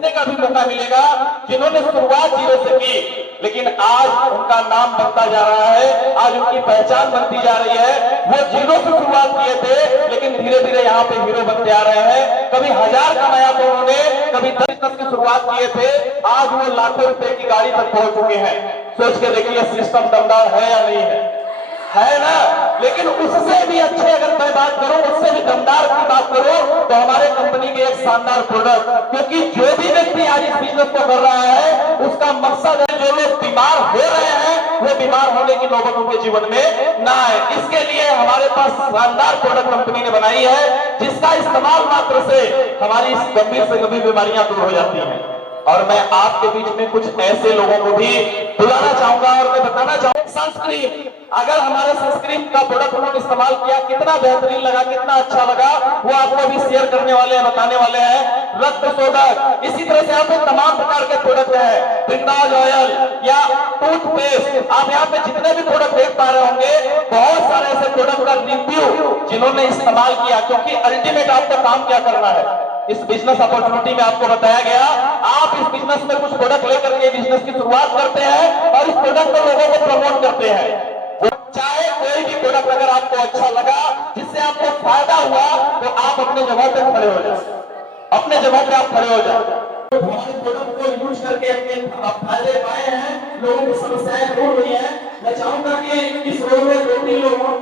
देखने का भी मौका मिलेगा जिन्होंने शुरुआत जीरो से की, लेकिन आज उनका नाम बनता जा रहा है, आज उनकी पहचान बनती जा रही है। वो जीरो से शुरुआत किए थे, लेकिन धीरे धीरे यहाँ पे हीरो बनते आ रहे हैं। कभी 1000 कमाया तो उन्होंने, कभी 10 की शुरुआत किए थे, आज वो लाखों रुपए की गाड़ी तक पहुंच चुके हैं। सोच के देखिए सिस्टम दमदार है या नहीं है ना। लेकिन उससे भी अच्छे अगर मैं बात करूं, उससे भी दमदार की बात करूं तो हमारे कंपनी के एक शानदार प्रोडक्ट, क्योंकि जो भी व्यक्ति आज इस बिजनेस को कर रहा है उसका मकसद है जो लोग बीमार हो रहे हैं वो बीमार होने की नौबत उनके जीवन में ना आए। इसके लिए हमारे पास शानदार प्रोडक्ट कंपनी ने बनाई है, जिसका इस्तेमाल मात्र से हमारी इस गंभीर से गंभीर बीमारियां दूर हो जाती हैं। और मैं आपके बीच में कुछ ऐसे लोगों को भी बुलाना चाहूंगा और मैं बताना चाहूंगा, सनस्क्रीन, अगर हमारे सनस्क्रीन का प्रोडक्ट उन्होंने इस्तेमाल किया, कितना बेहतरीन लगा, कितना अच्छा लगा, वो आपको भी शेयर करने वाले हैं, बताने वाले हैं। रक्त शोधक, इसी तरह से यहाँ पे तमाम प्रकार के प्रोडक्ट है, ब्रिंदाज ऑयल या टूथपेस्ट, आप यहाँ पे जितने भी प्रोडक्ट देख पा रहे होंगे, बहुत सारे ऐसे प्रोडक्ट का रिव्यू जिन्होंने इस्तेमाल किया, क्योंकि अल्टीमेट आपको काम क्या करना है इस बिजनेस अपॉर्चुनिटी में आपको बताया गया। आप इस बिजनेस में कुछ प्रोडक्ट लेकर के बिजनेस की शुरुआत करते हैं और इस प्रोडक्ट को लोगों को प्रमोट करते हैं। चाहे कोई भी प्रोडक्ट अगर आपको अच्छा लगा, जिससे आपको फायदा हुआ, तो आप अपने जगह पे खड़े हो जाए, अपने जगह पे आप खड़े हो जाए। हमारे प्रोडक्ट को यूज करके अपने फायदे पाए हैं, लोगों की समस्याएं दूर हुई है। मैं चाहूंगा कि इस रोड में 2-3 लोगों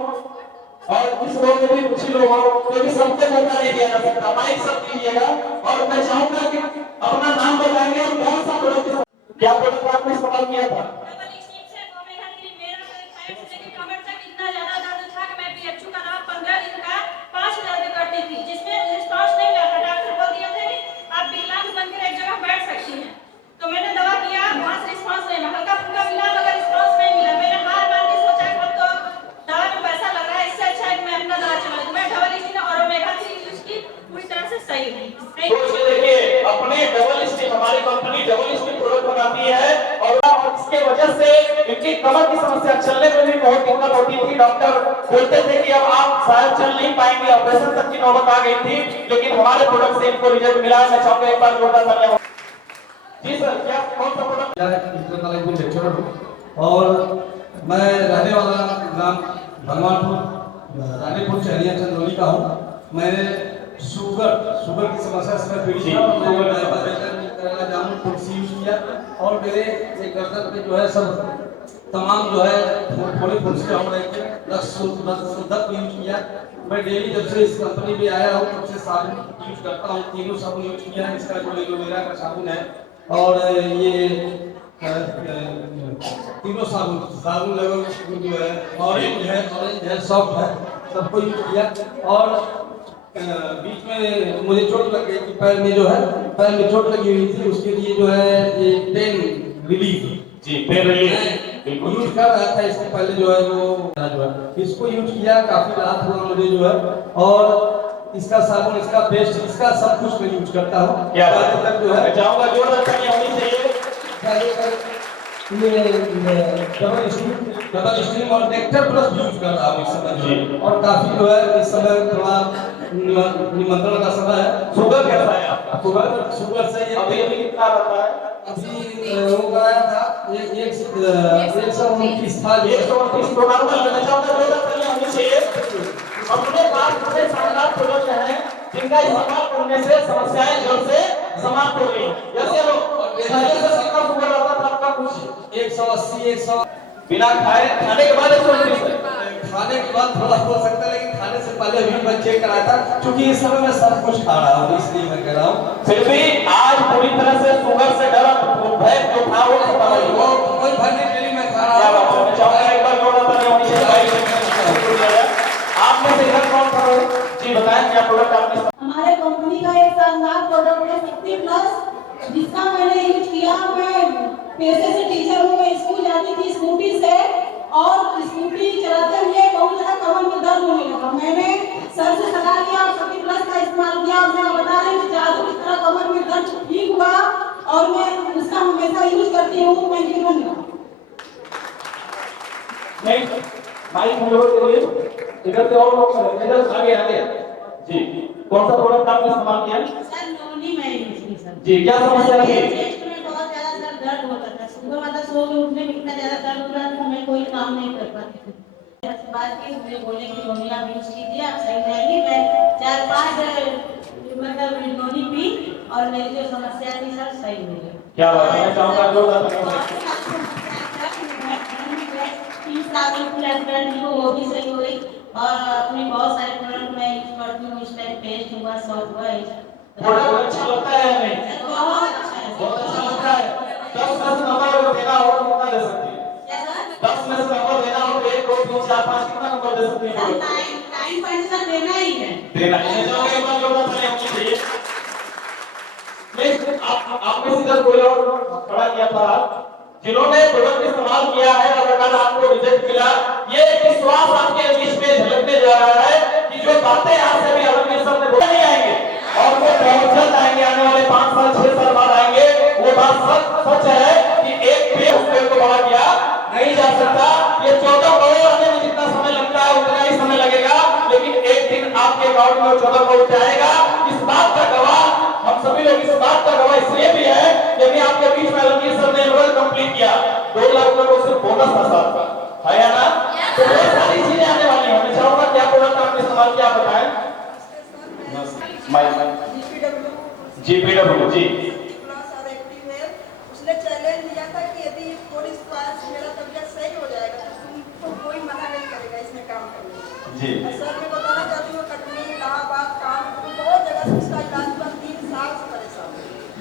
और इस रोड में भी कुछ लोग हो, क्योंकि सबको मौका नहीं दिया जा सकता, माइक सब दीजिएगा। और मैं चाहूंगा कि अपना नाम बताएंगे और कौन सा प्रोडक्ट, क्या प्रोडक्ट आपने इस्तेमाल किया था। तो मैंने दवा किया, वहां से रिस्पांस नहीं मिला, हल्का फुल्का मिला मगर रिस्पांस नहीं मिला। मैंने हार मान के सोचा अब तो दवा में पैसा लग रहा है, इससे अच्छा है मैं अपना दवा चला दूं। मैं डबल स्टिन और ओमेगा 3 यूज की, पूरी तरह से सही हुई। तो देखिए अपने डबल स्टिन, हमारी कंपनी डबल स्टिन प्रोडक्ट बनाती है और इसके वजह से इनकी कमर की समस्या, चलने में भी बहुत दिक्कत होती थी। डॉक्टर बोलते थे कि अब आप शायद चल नहीं पाएंगे, ऑपरेशन तक की नौबत आ गई थी, लेकिन हमारे प्रोडक्ट से इनको रिजल्ट मिला है। मैं चाहूंगा एक बार जोरदार तालियां। जी सर, क्या कौन सा प्रोडक्ट? लेक्चरर हूं और मैं रहने वाला ग्राम भगवानपुर रानीपुर चहरिया चंदौली का हूं। मैंने शुगर की समस्या से मैं पीड़ित था, जामुन तुलसी यूज किया और मेरे एक गर्दन पे जो है सब तमाम जो है थोड़ी फुंसी हो रही थी, रक्त यूज किया। मैं डेली जब से इस कंपनी में आया हूँ तब से साबुन यूज करता हूँ, तीनों साबुन यूज किया है। इसका जो एलोवेरा का साबुन है और ये तीनों साबुन लगभग जो है ऑरेंज है सॉफ्ट है, सबको यूज किया। और बीच में मुझे चोट लग गई थी, पैर में जो है पैर में चोट लगी हुई थी, उसके लिए जो है ये पेन रिलीफ यूज कर रहा था। इससे पहले जो है वो जो है इसको यूज किया, काफी राहत हुआ मुझे जो है। और इसका साबुन, इसका पेस्ट, इसका सब कुछ मैं यूज करता हूँ। क्या तक जो है चाहूंगा जोरदार तालियां होनी चाहिए। ये डबल स्ट्रीम और नेक्टर प्लस यूज कर रहा हूँ इस समय, और काफी जो है इस समय थोड़ा निमंत्रण का समय है। शुगर कैसा है आपका? शुगर से अभी कितना रहता है? अभी वो कराया था 129 था, 129 तो नॉर्मल है। मैं चाहूंगा जोरदार तालियां होनी चाहिए। अपने पास बड़े शानदार प्रोडक्ट हैं जिनका इस्तेमाल करने से समस्याएं जड़ से समाप्त हो गई। जैसे लोग पहले से सबका शुगर रहता था, आपका कुछ 180 100 बिना खाने के बाद 129 खाने के बाद थोड़ा हो सकता है, लेकिन खाने से पहले भी मैं चेक कराया था, क्योंकि इस समय मैं सब कुछ खा रहा हूँ, इसलिए मैं कह रहा हूँ। फिर भी आज पूरी तरह से शुगर से डरा भय जो था वो खत्म हो गया। वो कोई भय नहीं, डेली मैं खा रहा हूँ। मैं चाहूंगा एक बार जोरदार तालियां होनी चाहिए। आप में से इधर कौन था? जी बताएं क्या प्रोडक्ट आपने? हमारे कंपनी का एक शानदार प्रोडक्ट है शक्ति प्लस, जिसका मैंने यूज किया। मैं पेशे से टीचर हूँ, मैं स्कूल जाती थी स्कूटी से और स्कूटी चलाते हुए बहुत ज्यादा कमर में दर्द होने लगा। मैंने सर से सलाह लिया और शक्ति प्लस का इस्तेमाल किया और मैं बता रही हूँ जादू की तरह कमर में दर्द ठीक हुआ और मैं उसका हमेशा यूज करती हूँ। मैं जीवन नहीं माइक हम लोग के लिए इधर से और लोग इधर आगे आगे। जी कौन सा प्रोडक्ट आपने इस्तेमाल किया? सर नोनी मैं यूज की सर। जी क्या समस्या थी? चेस्ट में बहुत ज्यादा सर दर्द होता था, सुबह मतलब सो के उठने में इतना ज्यादा दर्द होता था कि मैं कोई काम नहीं कर पाती थी। बात की मुझे बोले कि नोनी आप यूज कीजिए, आप सही रहेंगी। मैं 4-5 मतलब नोनी पी और मेरी जो समस्या थी सर सही हो गई। क्या बात है, मैं चाहूंगा जोरदार वो भी सही हुई और अपने बहुत सारे प्रोडक्ट मैं यूज करती हूँ। इस टाइम पेस्ट हुआ, सॉल्ट हुआ, प्रोडक्ट अच्छा लगता है या नहीं? बहुत अच्छा है, बहुत अच्छा लगता है। 10 में से नंबर अगर देना हो तो कितना दे सकती है? 10 में से नंबर देना हो तो 1 2 3 4 5 कितना नंबर दे सकती है? 9 देना ही है। देना है। चलो एक बार जोरदार तालियां होनी चाहिए। मैं आपने सीधा कोई और खड़ा किया था जिन्होंने प्रोडक्ट इस्तेमाल किया है और अगर आपको रिजल्ट मिला, ये विश्वास आपके बीच में झलकने जा रहा है कि जो बातें यहाँ से भी अरविंद सर ने बोले नहीं आएंगे और वो बहुत जल्द आएंगे, आने वाले 5 साल 6 साल बाद आएंगे। वो बात सच है कि एक पेड़ को बड़ा किया नहीं जा सकता। ये 14 करोड़ आने में जितना समय लगता है उतना ही समय लगेगा, लेकिन एक दिन आपके अकाउंट में 14 करोड़ जाएगा। इस बात का गवाह हम सभी लोग, इस बात का गवाह इसलिए भी है कि अभी आपके बीच में अलमगीर सर ने एनुअल कंप्लीट किया, 2 लाख रुपए को सिर्फ बोनस था साथ का, है ना? तो बहुत सारी चीजें आने वाली हैं। मैं चाहूंगा क्या प्रोडक्ट आपने इस्तेमाल किया बताएं। जीपीडब्ल्यू जी उसने चैलेंज दिया था कि यदि थोड़ी श्वास मेरा तबियत सही हो जाएगा तो कोई मना नहीं करेगा इसमें काम करने जी। सर ने बताया कि अभी वो कटनी इलाहाबाद कानपुर बहुत जगह से इसका इलाज हुआ, 3 साल से परेशान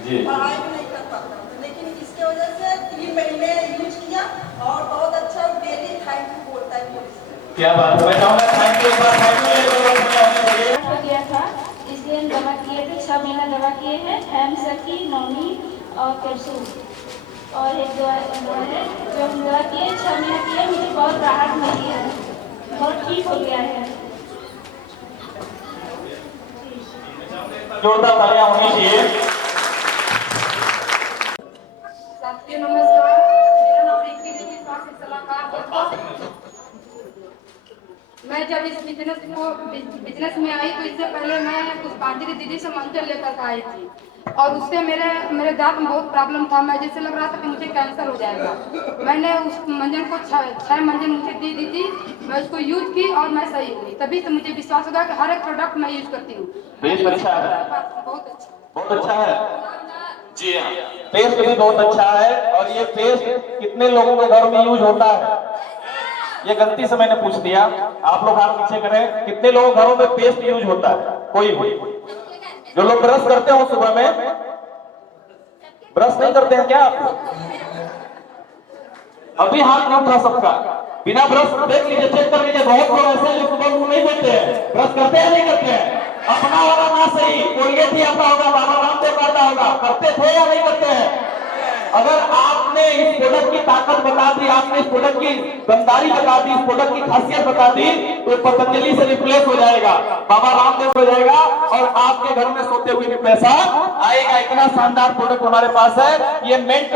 जी। पढ़ाई भी नहीं कर पाता, लेकिन इसके वजह से 3 महीने यूज किया और बहुत अच्छा डेली थैंक यू बोलता है पुलिस। क्या बात है, मैं चाहूंगा थैंक यू, एक बार थैंक यू हो गया था इसलिए हम दवा किए थे। 6 महीना दवा किए हैं, हेमसकी, नौनी और कैप्सूल और एक दवा है जो हम दवा किए 6 महीना किए, मुझे बहुत राहत मिली है, बहुत ठीक हो गया है। जोरदार तालियां होनी चाहिए। सबके नमस्कार, मेरा नाम रिंकी देवी, स्वास्थ्य सलाहकार। मैं जब इस बिजनेस में आई तो इससे पहले मैं पुष्पांजलि दीदी से मंजन लेकर आई थी और उससे मेरे दांत में बहुत प्रॉब्लम था। मैं जैसे लग रहा था कि मुझे कैंसर हो जाएगा। मैंने उस मंजन को 6 मंजन मुझे दी थी, मैं उसको यूज की और मैं सही हुई। तभी से मुझे विश्वास होगा कि हर एक प्रोडक्ट मैं यूज करती हूँ। बहुत अच्छा है जी हाँ, पेस्ट भी बहुत अच्छा है। और ये पेस्ट कितने लोगों के घर में यूज होता है? ये गलती से मैंने पूछ दिया, आप लोग हाथ पीछे करें। कितने लोगों घरों में पेस्ट यूज होता है? कोई भी जो लोग ब्रश करते हो सुबह में, ब्रश नहीं करते हैं क्या आप? अभी हाथ नहीं उठा सबका, बिना ब्रश देख लीजिए, चेक कर लीजिए। बहुत लोग ऐसे हैं जो सुबह मुंह नहीं धोते हैं, ब्रश करते हैं नहीं करते हैं? अपना वाला ना सही, कोलगेट ही आता होगा, बाबा रामदेव करता होगा, करते थे या नहीं करते हैं? अगर आपने इस प्रोडक्ट की ताकत बता दी, आपने इस प्रोडक्ट की दमदारी बता दी, इस प्रोडक्ट की खासियत बता दी, तो पतंजलि से रिप्लेस हो जाएगा, बाबा रामदेव हो जाएगा और आपके घर में सोते हुए भी पैसा आएगा। इतना शानदार प्रोडक्ट हमारे पास है। ये मेंट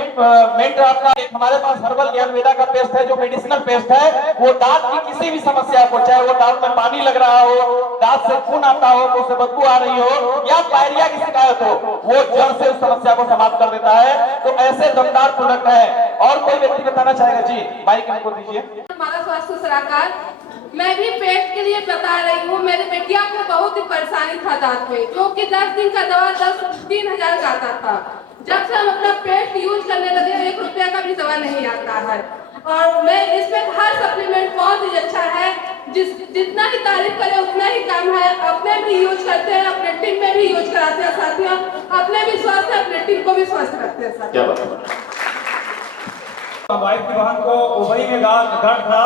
आपका एक हमारे पास हर्बल ज्ञानवेदा का पेस्ट है जो मेडिसिनल पेस्ट है। वो दांत की किसी भी समस्या को, चाहे वो दांत में पानी लग रहा हो, दांत से खून आता हो, तो उससे बदबू आ रही हो या पायरिया की शिकायत हो, वो जड़ से उस समस्या को समाप्त कर देता है। तो ऐसे दमदार प्रोडक्ट है। और कोई व्यक्ति बताना चाहेगा? जी माइक इनको दीजिए। हमारा स्वास्थ्य सलाहकार, मैं भी पेट के लिए बता रही हूँ। मेरे बेटिया को बहुत ही परेशानी था दांत में, जो कि 10 दिन का दवा 3,000 का आता था। जब से हम अपना पेट यूज करने लगे 1 रुपया का भी दवा नहीं आता है। और मैं इसमें हर सप्लीमेंट बहुत ही अच्छा है, जितना ही तारीफ करे उतना ही कम है। अपने भी यूज करते हैं, अपने टीम में भी यूज कराते हैं साथियों। अपने भी स्वस्थ है, अपने टीम को भी स्वस्थ रखते हैं साथियों। वाइफ की बहन को ओवरी में गांठ था।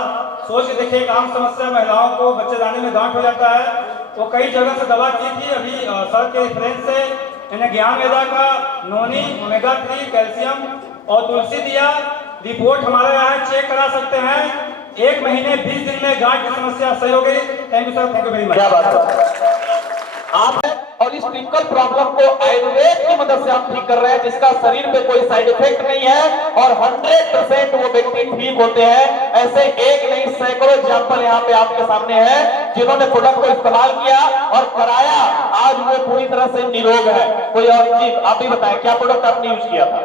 सोच के देखिए, एक आम समस्या महिलाओं को बच्चे दाने में गांठ हो जाता है। तो कई जगह से दवा की थी। अभी सर के रेफरेंस से इन्हें ज्ञानवेदा का नोनी, ओमेगा 3, कैल्शियम और तुलसी दिया। रिपोर्ट हमारे यहाँ चेक करा सकते हैं। 1 महीने 20 दिन में गांठ की समस्या सही हो गई। Thank you sir, thank you very much. क्या बात है आप है। और इस ट्विंकल प्रॉब्लम को आयुर्वेद की मदद से आप ठीक कर रहे हैं, जिसका शरीर पे कोई साइड इफेक्ट नहीं है और 100% वो व्यक्ति ठीक होते हैं। ऐसे एक नहीं सैकड़ों एग्जाम्पल यहाँ पे आपके सामने है। जिन्होंने प्रोडक्ट को इस्तेमाल किया और कराया, आज वो पूरी तरह से निरोग है। कोई और चीज आप भी बताएं, क्या प्रोडक्ट आपने यूज किया था?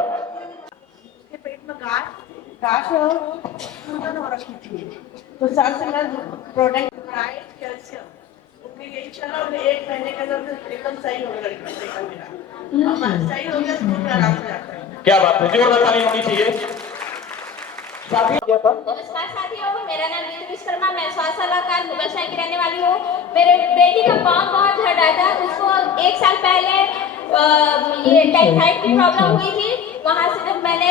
पेट में गांठ फूंदन हो रखी थी, तो सर से मैं प्रोडक्ट ब्राइट कैल्शियम यही चला और 1 महीने के अंदर एकदम सही हो गया मेरा। अब सही हो गया तो मुझे आराम से आता है। क्या बात है, जोरदार ताली होनी चाहिए। नमस्कार साथियों, मेरा नाम नीतू विश्वकर्मा, मैं स्वास्थ्य सलाहकार मुगलसराय की रहने वाली हूँ। मेरे बेटी का पाँव बहुत झड़ रहा था, उसको 1 साल पहले ये टाइफाइड की प्रॉब्लम हुई थी। वहाँ से जब मैंने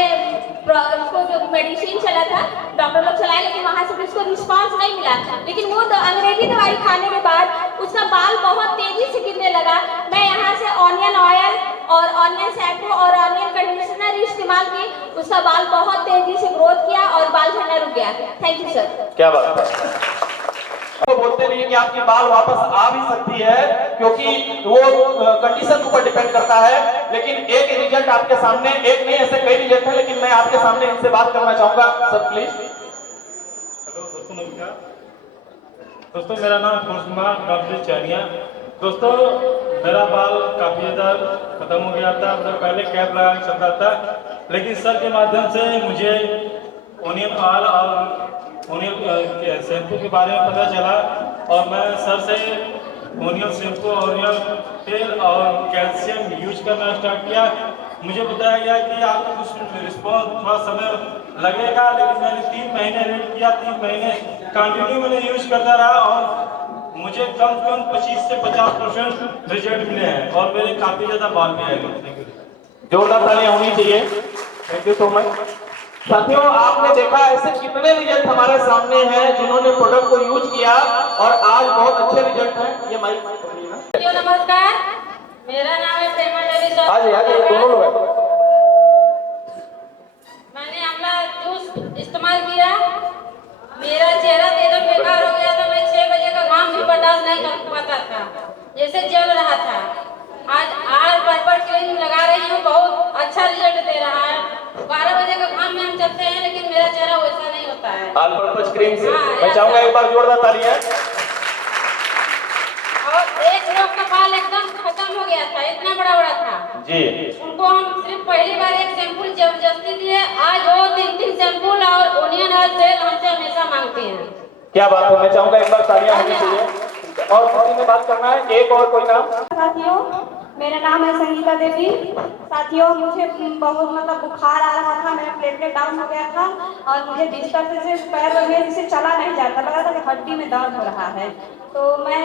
उसको जो मेडिसिन चला था, डॉक्टर लोग चलाए, लेकिन वहाँ से भी उसको रिस्पांस नहीं मिला। लेकिन वो अंग्रेजी दवाई खाने के बाद उसका बाल बहुत तेजी से गिरने लगा। मैं यहाँ से ऑनियन ऑयल और ऑनियन शैम्पू और ऑनियन कंडीशनर इस्तेमाल की, उसका बाल बहुत तेजी से ग्रोथ किया और बाल झड़ना रुक गया। Thank you sir. क्या बात है। तो बोलते नहीं है कि आपकी बाल वापस आ भी सकती है, क्योंकि वो कंडीशन के ऊपर डिपेंड करता है। लेकिन एक रिजल्ट आपके सामने, एक नहीं ऐसे कई रिजल्ट है, लेकिन मैं आपके सामने इनसे बात करना चाहूंगा। Sir please. हेलो दोस्तों, नमस्कार दोस्तों, मेरा नाम कुमार कुमार डॉक्टर चैनिया। दोस्तों, मेरा बाल काफ़ी ज़्यादा खत्म हो गया था। मैं पहले कैप लगा के चलता था, लेकिन सर के माध्यम से मुझे ओनियन ऑयल और ओनियन शैम्पू के बारे में पता चला और मैं सर से ओनियन शैम्पू, ओनियन तेल और कैल्शियम यूज करना स्टार्ट किया। मुझे बताया गया कि आपको कुछ रिस्पॉन्स थोड़ा समय लगेगा, लेकिन मैंने 3 महीने वेट किया। 3 महीने कंटिन्यू मैंने यूज करता रहा और मुझे कम से कम 25 से 50% रिजल्ट मिले हैं और मेरे काफ़ी ज़्यादा बाल भी आए। जोरदार तालियां होनी चाहिए। Thank you so much. साथियों, आपने देखा ऐसे कितने रिजल्ट हमारे सामने हैं जिन्होंने प्रोडक्ट को यूज किया और आज बहुत अच्छे रिजल्ट हैं। ये माइक नमस्कार, मेरा नाम है प्रेमा देवी। आज दोनों लोग हैं। मैंने आंवला जूस इस्तेमाल किया, मेरा चेहरा एकदम बेकार हो गया था। मैं 6 बजे का घाम भी बर्दाश्त नहीं कर पाता था, जैसे जल रहा था। आज पर्पल क्रीम लगा रही हूँ, बहुत अच्छा रिजल्ट दे रहा है। 12 बजे का घाम में हम चलते हैं, लेकिन मेरा चेहरा वैसा नहीं होता है। ऑल पर्पस क्रीम से मैं चाहूंगा एक बार जोरदार तालियां। और एक लोग का बाल एकदम खत्म हो गया था, इतना बड़ा बड़ा था जी। उनको हम सिर्फ पहली बार एक सैंपल जबरदस्ती दिए, आज वो 3 सैंपल और ओनियन ऑयल तेल हमसे हमेशा मांगते हैं। क्या बात है, मैं चाहूंगा एक बार तालियां होनी चाहिए। और किसी ने बात करना है, एक और कोई नाम? साथियों, मेरा नाम है संगीता देवी। साथियों, मुझे बहुत बुखार आ रहा था, मेरा प्लेटलेट डाउन हो गया था और मुझे बिस्तर से पैर में से चला नहीं जाता, लग रहा था कि हड्डी में दर्द हो रहा है। तो मैं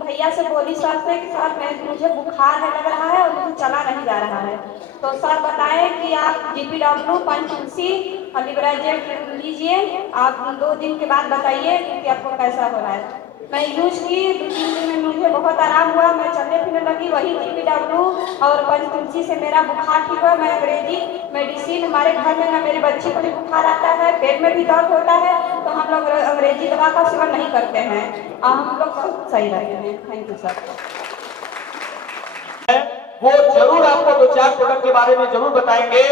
भैया से बोली सर से कि सर मुझे बुखार है लग रहा है और मुझे चला नहीं जा रहा है। तो सर बताए कि आप GPW पंचतुलसी लिबराजेट लीजिए, आप 2 दिन के बाद बताइए कि आपको कैसा हो रहा है। मैं यूज की, 2-3 दिन में मुझे बहुत आराम हुआ, मैं चलने फिरने लगी। वही GPW और पंचतुलसी से मेरा बुखार ठीक हुआ। मैं अंग्रेजी मेडिसिन, हमारे घर में ना मेरे बच्चे को भी बुखार आता है, पेट में भी दर्द होता है, तो हम लोग अंग्रेजी दवा का सेवन नहीं करते हैं और हम लोग बहुत सही रहते हैं। Thank you sir. वो जरूर आपको 2-4 प्रोडक्ट के बारे में जरूर बताएंगे।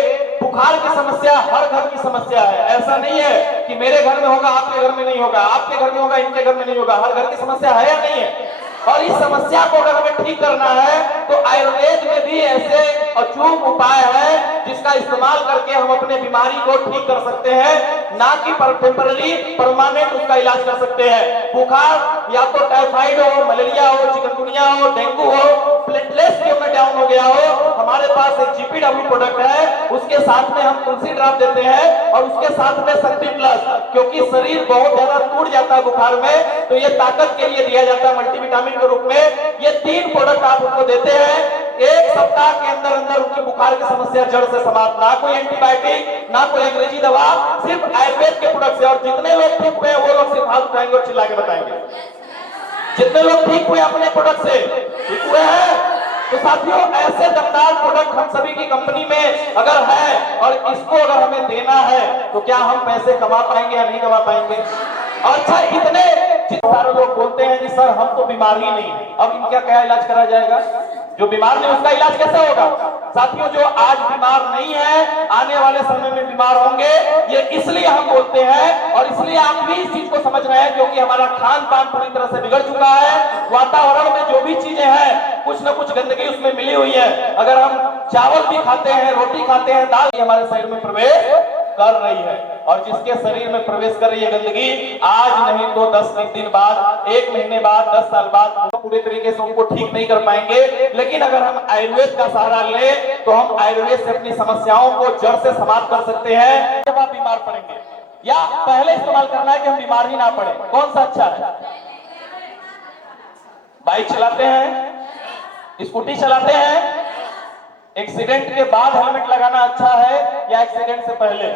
बुखार की समस्या हर घर की समस्या है, ऐसा नहीं है कि मेरे घर में होगा आपके घर में नहीं होगा, आपके घर में होगा इनके घर में नहीं होगा। हर घर की समस्या है या नहीं है? और इस समस्या को अगर हमें ठीक करना है तो आयुर्वेद में भी ऐसे अचूक उपाय है जिसका इस्तेमाल करके हम अपने बीमारी को ठीक कर सकते हैं, ना कि टेम्पररी परमानेंट उसका इलाज कर सकते हैं। बुखार या तो टाइफाइड हो, मलेरिया हो, चिकनगुनिया हो, डेंगू हो, प्लेटलेट्स में डाउन हो गया हो, हमारे पास एक GPW प्रोडक्ट है, उसके साथ में हम तुलसी ड्रॉप देते हैं और उसके साथ में शक्ति प्लस, क्योंकि शरीर बहुत ज्यादा टूट जाता है बुखार में, तो ये ताकत के लिए दिया जाता है मल्टीविटामिन के रूप में। ये 3 प्रोडक्ट आप उनको देते हैं, 1 सप्ताह के अंदर अंदर उनकी बुखार की समस्या जड़ से समाप्त। ना कोई एंटीबायोटिक, ना कोई अंग्रेजी दवा, सिर्फ आयुर्वेद के प्रोडक्ट से। और जितने लोग ठीक हुए वो लोग सिर्फ हाथ उठाएंगे और चिल्ला के बताएंगे। जितने लोग ठीक हुए अपने प्रोडक्ट से, ठीक हुए हैं। तो साथियों, ऐसे दमदार प्रोडक्ट हम सभी की कंपनी में अगर है और इसको अगर हमें देना है तो क्या हम पैसे कमा पाएंगे या नहीं कमा पाएंगे? अच्छा, इतने सारे लोग बोलते हैं कि सर हम तो बीमार ही नहीं, अब इनका क्या इलाज करा जाएगा? जो बीमार नहीं उसका इलाज कैसे होगा? साथियों, जो आज बीमार नहीं है आने वाले समय में बीमार होंगे, ये इसलिए हम बोलते हैं और इसलिए आप भी इस चीज को समझ रहे हैं क्योंकि हमारा खान पान पूरी तरह से बिगड़ चुका है। वातावरण में जो भी चीजें हैं कुछ न कुछ गंदगी उसमें मिली हुई है। अगर हम चावल भी खाते हैं, रोटी खाते हैं, दाल भी हमारे शरीर में प्रवेश कर रही है और जिसके शरीर में प्रवेश कर रही है गंदगी, आज नहीं तो 10 दिन बाद, 1 महीने बाद, 10 साल बाद तो पूरे तरीके से उनको ठीक नहीं कर पाएंगे। लेकिन अगर हम आयुर्वेद का सहारा लें तो हम आयुर्वेद से अपनी समस्याओं को जड़ से समाप्त कर सकते हैं। जब आप बीमार पड़ेंगे या पहले इस्तेमाल करना है कि हम बीमार ही ना पड़े, कौन सा अच्छा है? बाइक चलाते हैं, स्कूटी चलाते हैं, एक्सीडेंट के बाद हेलमेट लगाना अच्छा है या एक्सीडेंट से पहले?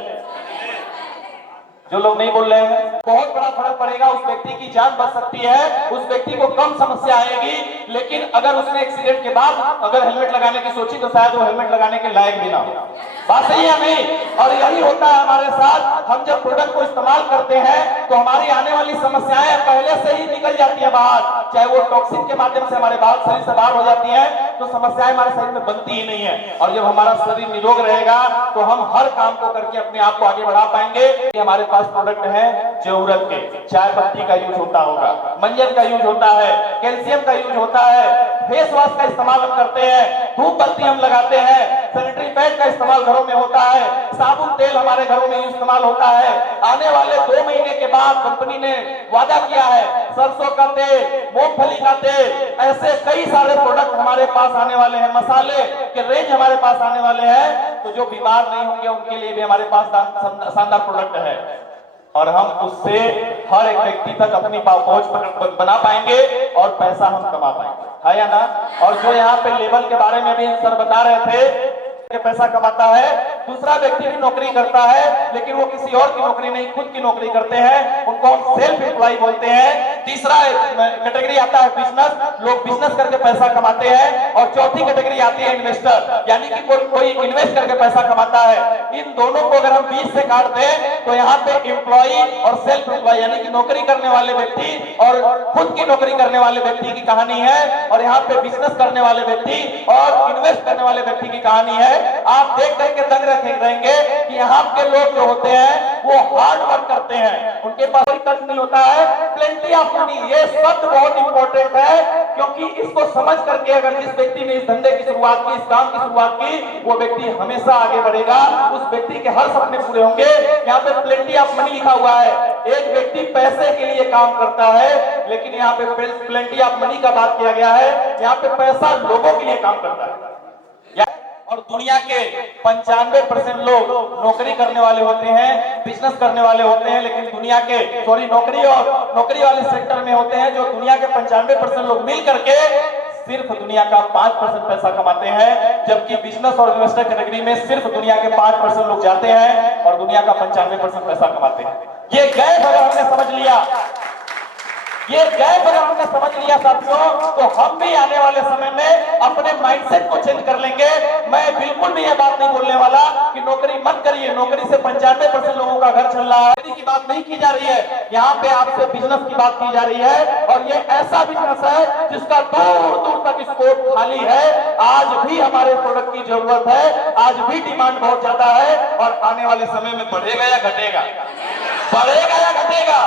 जो लोग नहीं बोल रहे हैं, बहुत बड़ा फर्क पड़ेगा। उस व्यक्ति की जान बच सकती है, उस व्यक्ति को कम समस्या आएगी। लेकिन अगर उसने एक्सीडेंट के बाद अगर हेलमेट लगाने की सोची तो शायद वो हेलमेट लगाने के लायक भी ना हो। बात सही है नहीं? और यही होता है हमारे साथ। हम जब प्रोडक्ट को इस्तेमाल करते हैं तो हमारी आने वाली समस्याएं पहले से ही निकल जाती है बाहर, चाहे वो टॉक्सिन के माध्यम से हमारे बाहर शरीर से बाहर हो जाती है, तो समस्याएं हमारे शरीर में बनती ही नहीं है। और जब हमारा शरीर निरोग रहेगा तो हम हर काम को करके अपने आप को आगे बढ़ा पाएंगे। हमारे पास प्रोडक्ट है जरूरत के, चाय पत्ती का यूज होता होगा, मंजन का यूज होता है, कैल्शियम का यूज होता है, फेस वॉश का इस्तेमाल हम करते हैं, धूप बत्ती हम लगाते हैं, सैनिटरी पैड का इस्तेमाल घरों में होता है, साबुन तेल हमारे घरों में इस्तेमाल होता है। आने वाले 2 महीने के बाद कंपनी ने वादा किया है सरसों का तेल, मूंगफली का तेल, ऐसे कई सारे प्रोडक्ट हमारे पास आने वाले हैं, मसाले के रेंज हमारे पास आने वाले हैं। तो जो बीमार नहीं होंगे उनके लिए भी हमारे पास शानदार प्रोडक्ट है और हम उससे हर एक व्यक्ति तक अपनी पहुंच बना पाएंगे और पैसा हम कमा पाएंगे, है या ना? और जो यहाँ पे लेवल के बारे में भी सर बता रहे थे, पैसा कमाता है, दूसरा व्यक्ति भी नौकरी करता है लेकिन वो किसी और की नौकरी नहीं, खुद की नौकरी करते हैं, उनको हम सेल्फ एम्प्लॉय बोलते हैं। तीसरा कैटेगरी आता है बिजनेस, लोग बिजनेस करके पैसा कमाते हैं। और चौथी कैटेगरी आती है इन्वेस्टर, यानी कि कोई इन्वेस्ट करके पैसा कमाता है। इन दोनों को अगर हम 20 से काट दें तो यहाँ पे एम्प्लॉय और सेल्फ एम्प्लॉय यानी कि नौकरी करने वाले व्यक्ति और खुद की नौकरी करने वाले व्यक्ति की कहानी है, और यहाँ पे बिजनेस करने वाले व्यक्ति और इन्वेस्ट करने वाले व्यक्ति की कहानी है। आप देख करके दंग रहेंगे कि यहाँ के लोग जो होते हैं वो हार्ड वर्क करते हैं, उनके पास कोई कर्ज नहीं होता है, प्लेंटी ऑफ मनी। ये शब्द बहुत इंपॉर्टेंट है क्योंकि इसको समझ करके अगर जिस व्यक्ति ने इस धंधे की शुरुआत की, इस काम की शुरुआत की, वो व्यक्ति हमेशा आगे बढ़ेगा, उस व्यक्ति के हर सपने पूरे होंगे। यहाँ पे प्लेंटी ऑफ मनी लिखा हुआ है, एक व्यक्ति पैसे के लिए काम करता है, लेकिन यहाँ पे प्लेंटी ऑफ मनी का बात किया गया है, यहाँ पे पैसा लोगों के लिए काम करता है। और दुनिया के 95% लोग नौकरी करने वाले होते हैं, बिजनेस करने वाले होते हैं, लेकिन दुनिया के नौकरी वाले सेक्टर में होते हैं जो दुनिया के 95% लोग मिल करके सिर्फ दुनिया का 5% पैसा कमाते हैं, जबकि बिजनेस और इन्वेस्टर कैटेगरी में सिर्फ दुनिया के 5% लोग जाते हैं और दुनिया का 95% पैसा कमाते हैं। ये गैप अगर हमने समझ लिया, ये गैप अगर हमने समझ लिया साथियों, तो हम भी आने वाले समय में अपने माइंडसेट को चेंज कर लेंगे। मैं बिल्कुल भी ये बात नहीं बोलने वाला कि नौकरी मत करिए, नौकरी से 95% लोगों का घर चल रहा है, नौकरी की बात नहीं की जा रही है। यहाँ पे आपसे बिजनेस की बात की जा रही है और ये ऐसा बिजनेस है जिसका दूर दूर तक स्कोप खाली है। आज भी हमारे प्रोडक्ट की जरूरत है, आज भी डिमांड बहुत ज्यादा है और आने वाले समय में बढ़ेगा या घटेगा? बढ़ेगा या घटेगा?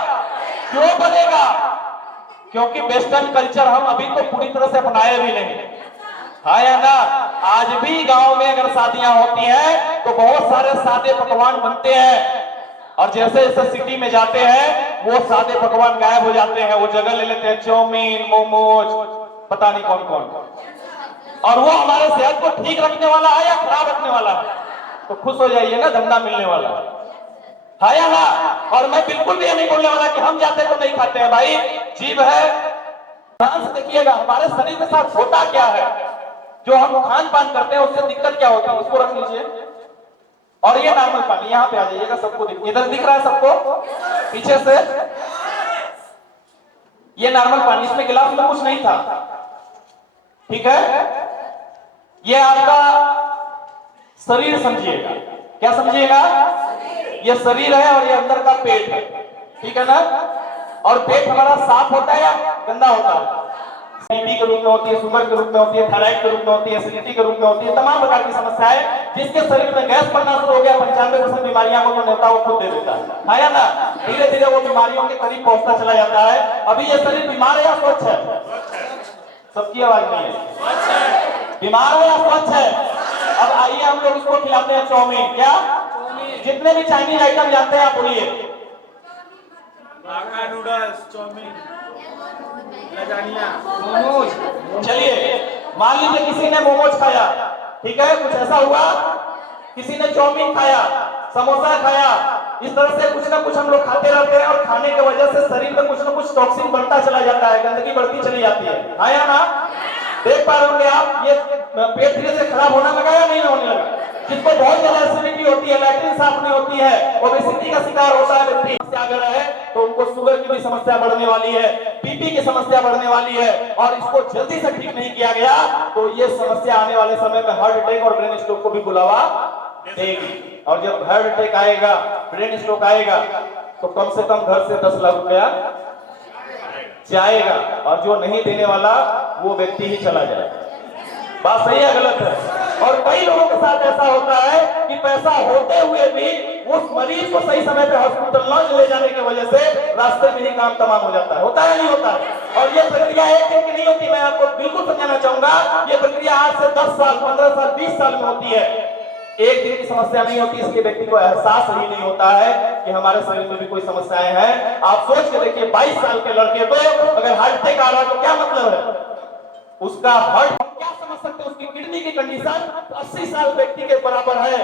क्यों बढ़ेगा? क्योंकि वेस्टर्न कल्चर हम अभी तो पूरी तरह से अपनाए भी नहीं, हाँ या ना? आज भी गांव में अगर शादियां होती हैं तो बहुत सारे सादे पकवान बनते हैं और जैसे जैसे सिटी में जाते हैं वो सादे पकवान गायब हो जाते हैं, वो जगह ले लेते हैं चाउमीन, मोमोज, पता नहीं कौन कौन, और वो हमारे सेहत को ठीक रखने वाला है या खराब रखने वाला है? तो खुश हो जाइए ना, धंधा मिलने वाला है, हाँ या ना? और मैं बिल्कुल भी ये नहीं बोलने वाला कि हम जाते तो नहीं खाते हैं। भाई जीव है, ध्यान से देखिएगा हमारे शरीर के साथ होता क्या है, जो हम खान पान करते हैं उससे दिक्कत क्या होती है, उसको रख लीजिए। और ये नॉर्मल पानी, यहाँ पे आ जाइएगा, सबको इधर दिख रहा है सबको पीछे से, ये नॉर्मल पानी, इसमें गिलास में कुछ नहीं था, ठीक है? ये आपका शरीर समझिएगा, क्या समझिएगा? ये शरीर है और ये अंदर का पेट है, ठीक है ना? और पेट हमारा साफ होता है या गंदा होता है? बीपी के रूप में होती है, शुगर के रूप में होती है, थायराइड के रूप में होती है, एसिडिटी के रूप में होती है, तमाम प्रकार की समस्याएं जिसके शरीर में गैस बनना शुरू हो गया। 95% बीमारियां को तो नेता वो खुद दे देता है या ना। धीरे धीरे वो बीमारियों के करीब पहुंचता चला जाता है। अभी ये शरीर बीमार है या स्वच्छ है? सबकी आवाज नहीं है। बीमार है या स्वच्छ है? अब आइए हम लोग इसको खिलाते हैं चाउमीन। क्या जितने भी चाइनीज आइटम जानते हैं आप बोलिए। Noodles, chow mein, lasagna, momos. चलिए मान लीजिए किसी ने मोमोज खाया, ठीक है, कुछ ऐसा हुआ, किसी ने चाउमीन खाया, समोसा खाया, इस तरह से कुछ ना कुछ हम लोग खाते रहते हैं और खाने की वजह से शरीर में कुछ ना कुछ टॉक्सिन बढ़ता चला जाता है, गंदगी बढ़ती चली जाती है। हाँ या ना? देख पा रहे होंगे आप, ये पेट धीरे धीरे खराब होने लगा या नहीं होने लगा? जिसको बहुत ज्यादा एसिडिटी होती है, लैट्रिन साफ नहीं होती है, ओबेसिटी का शिकार होता है व्यक्ति, अगर है तो उनको शुगर की भी समस्या बढ़ने वाली है, बीपी की समस्या बढ़ने वाली है, और इसको जल्दी से ठीक नहीं किया गया तो ये समस्या आने वाले समय में हार्ट अटैक और ब्रेन स्ट्रोक को भी बुलावा देगी। और जब हार्ट अटैक आएगा, ब्रेन स्ट्रोक आएगा, तो कम से कम घर से 10 लाख रुपया जाएगा, और जो नहीं देने वाला वो व्यक्ति ही चला जाएगा। बात सही है गलत है? और कई लोगों के साथ ऐसा होता है कि पैसा होते हुए भी उस मरीज को सही समय पे हॉस्पिटल न ले जाने की वजह से रास्ते में ही काम तमाम हो जाता है। होता है नहीं होता है? और ये प्रक्रिया एक दिन की नहीं होती। मैं आपको बिल्कुल समझाना चाहूंगा, ये प्रक्रिया आज से 10 साल, 15 साल, 20 साल में होती है। एक दिन की समस्या नहीं होती। इसके व्यक्ति को एहसास ही नहीं होता है कि हमारे शरीर में भी कोई समस्याएं हैं। आप सोच के देखिए, 22 साल के लड़के को अगर हार्ट अटैक आ रहा है तो क्या मतलब है उसका? हार्ट क्या समझ सकते हैं? उसकी किडनी की कंडीशन 80 साल व्यक्ति के बराबर है,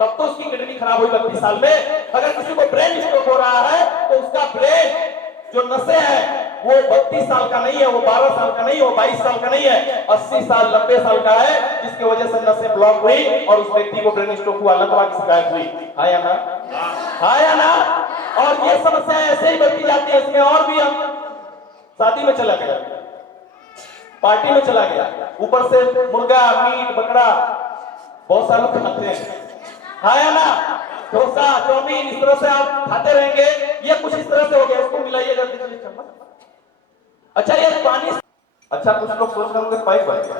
तब तो उसकी किडनी खराब हुई 32 साल में। अगर किसी को ब्रेन स्ट्रोक हो रहा है तो उसका ब्रेन जो नसें हैं वो 32 साल का नहीं है, वो 12 साल का नहीं, वो 22 साल का नहीं है, 80 साल 90 साल का है, जिसकी वजह से नसें ब्लॉक हुई और उस व्यक्ति को ब्रेन स्ट्रोक हुआ, लकवा की शिकायत हुई। हाँ या ना? हाँ या ना? और ये समस्याएं ऐसे ही बढ़ती जाती है। इसमें और भी, हम शादी में चला गया, पार्टी में चला गया, ऊपर से मुर्गा, मीट, बकरा बहुत सारे लोग खाते हैं। हाँ या ना? डोसा, चाउमीन, इस तरह से आप खाते रहेंगे। ये कुछ इस तरह से हो गया। इसको मिलाइएगा, दीजिए चम्मच। अच्छा ये पानी, अच्छा कुछ लोग सोच रहे होंगे पाइप बन गया।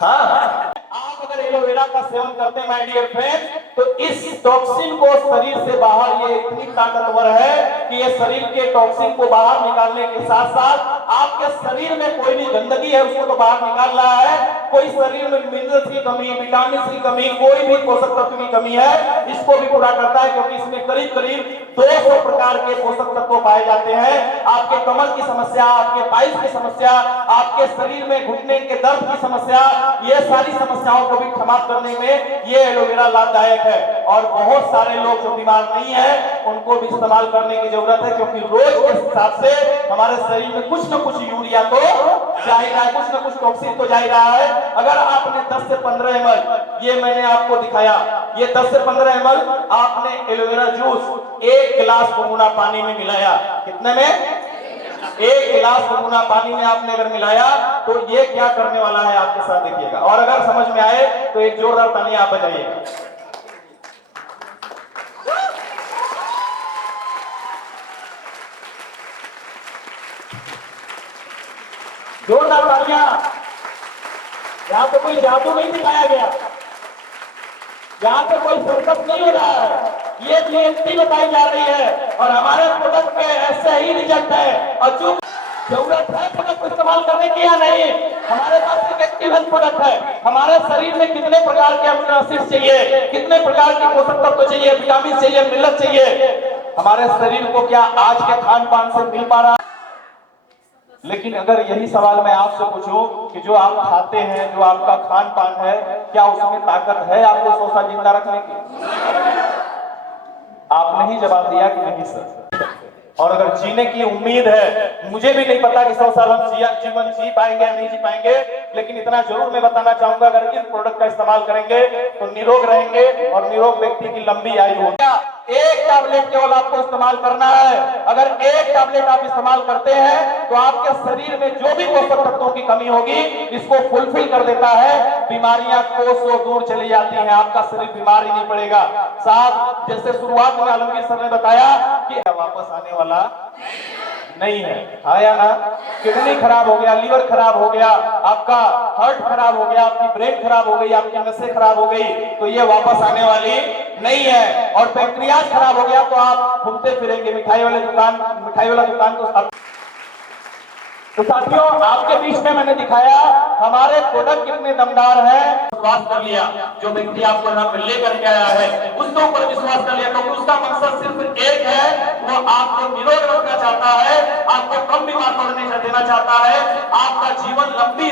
हाँ, आप अगर एलोवेरा का सेवन करते हैं माय डियर फ्रेंड, तो इस टॉक्सिन को शरीर से बाहर, ये इतनी ताकतवर है कि ये शरीर के टॉक्सिन को बाहर निकालने के साथ साथ आपके शरीर में कोई भी गंदगी है उसको तो बाहर निकाल रहा है। कोई शरीर में मिनरल्स की कमी, विटामिन की कमी, कोई भी पोषक तत्व की कमी है, इसको भी पूरा करता है, क्योंकि इसमें करीब करीब 200 प्रकार के पोषक तत्व पाए जाते हैं। आपके कमर की समस्या, आपके पाइल्स की समस्या, आपके शरीर में घुटने के दर्द की समस्या, ये सारी समस्याओं को भी समाप्त करने में ये एलोवेरा लाभदायक है। और बहुत सारे लोग जो बीमार नहीं है उनको भी इस्तेमाल करने की जरूरत है, क्योंकि रोज के हिसाब से हमारे शरीर में कुछ न कुछ यूरिया तो जा ही रहा है, कुछ न कुछ टॉक्सिन तो जा ही रहा है। अगर आपने 10 से 15 ml, ये मैंने आपको दिखाया, ये 10 से 15 ml आपने एलोवेरा जूस 1 गिलास गुनगुना पानी में मिलाया, कितने में? 1 गिलास गुनगुना पानी में आपने अगर मिलाया तो ये क्या करने वाला है आपके साथ देखिएगा। और अगर समझ में आए तो एक जोरदार ताली आप बजाइएगा। जोरदार तालियां। यहाँ पे कोई जादू नहीं दिखाया गया, यहाँ पे कोई सर्कस नहीं हो रहा है, ये रियलिटी बताई जा रही है। और हमारे प्रोडक्ट में ऐसे ही रिजल्ट है। और जो जरूरत है प्रोडक्ट को इस्तेमाल करने की या नहीं, हमारे पास एक एक्टिव हेल्थ प्रोडक्ट है। हमारे शरीर में कितने प्रकार के अमीनो एसिड चाहिए, कितने प्रकार के पोषक तत्व चाहिए, विटामिन चाहिए, मिनरल चाहिए, हमारे शरीर को क्या आज के खान पान से मिल पा रहा है? लेकिन अगर यही सवाल मैं आपसे पूछूं कि जो आप खाते हैं, जो आपका खान पान है, क्या उसमें ताकत है आपको 100 साल जिंदा रखने की? आपने ही जवाब दिया कि नहीं सर। और अगर जीने की उम्मीद है, मुझे भी नहीं पता कि 100 साल हम जीवन जी पाएंगे या नहीं जी पाएंगे, लेकिन इतना जरूर मैं बताना चाहूंगा, अगर इस प्रोडक्ट का इस्तेमाल करेंगे तो निरोग रहेंगे और निरोग व्यक्ति की लंबी आयु होगी। एक टैबलेट केवल आपको इस्तेमाल करना है। अगर एक टैबलेट आप इस्तेमाल करते हैं तो आपके शरीर में जो भी पोषक तत्वों की कमी होगी इसको फुलफिल कर देता है। बीमारियां कोसों दूर चली जाती हैं, आपका शरीर बीमार ही नहीं पड़ेगा। साहब, जैसे शुरुआत में आलमगीर सर ने बताया कि वापस आने वाला नहीं है। आया ना, किडनी खराब हो गया, लीवर खराब हो गया, आपका हार्ट खराब हो गया, आपकी ब्रेन खराब हो गई, आपकी नसें खराब हो गई, तो ये वापस आने वाली नहीं है। और पैंक्रियाज खराब हो गया तो आप घूमते फिरेंगे, मिठाई वाला दुकान तो साथियों, आपके बीच में मैंने दिखाया हमारे प्रोडक्ट कितने दमदार हैं। विश्वास कर लिया, जो व्यक्ति आपको यहाँ पे लेकर के आया है उसके ऊपर विश्वास कर लिया, क्योंकि उसका मकसद सिर्फ एक है, वो आपको निरोग रखना चाहता है, आपको कम बीमार पड़ने देना चाहता है, आपका जीवन लंबी